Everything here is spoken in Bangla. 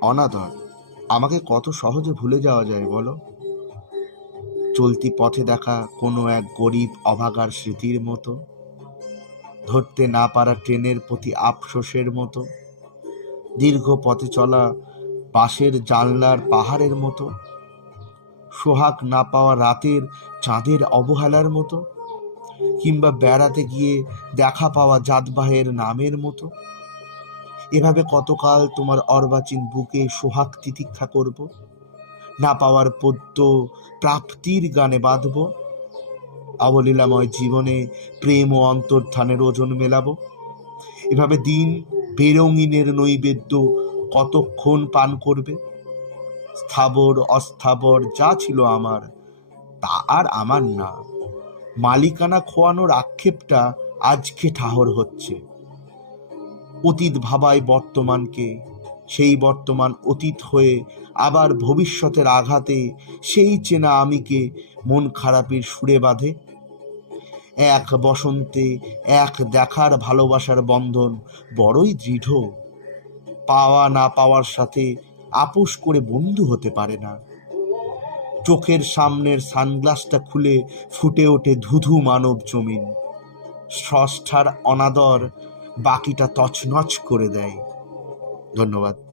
অনাদর আমাকে কত সহজে ভুলে যাওয়া যায় বলো? চলতি পথে দেখা কোনো এক গরিব অভাগার স্মৃতির মতো, ধরতে না পারা ট্রেনের প্রতি আফসোসের মতো, দীর্ঘ পথে চলা বাসের জানলার পাহাড়ের মতো, সোহাগ না পাওয়া রাতের চাঁদের অবহেলার মতো, কিংবা বেড়াতে গিয়ে দেখা পাওয়া জাতবাহের নামের মতো। এভাবে কতকাল তোমার অর্বাচীন বুকে সোহাগ তিতিক্ষা করব, না পাওয়ার পদ্য প্রাপ্তির গানে বাঁধব, অবলীলাময় জীবনে প্রেম ও অন্তর্ধানের ওজন মেলাবো। এভাবে দিন বেরঙিনের নৈবেদ্য কতক্ষণ পান করবে? স্থাবর অস্থাবর যা ছিল আমার, তা আর আমার না। মালিকানা খোয়ানোর আক্ষেপটা আজকে ঠাহর হচ্ছে। অতীত ভাবায় বর্তমানকে, সেই বর্তমান অতীত হয়ে আবার ভবিষ্যতের আঘাতে সেই চেনা আমিকে মন খারাপের সুরে বাঁধে। এক বসন্তে এক দেখার ভালোবাসার বন্ধন বড়ই দৃঢ়, পাওয়া না পাওয়ার সাথে আপোষ করে বন্ধু হতে পারে না। চোখের সামনের সানগ্লাসটা খুলে ফুটে ওঠে ধুধু মানব জমিন। স্রষ্টার অনাদর বাকিটা তছনছ করে দেয়। ধন্যবাদ।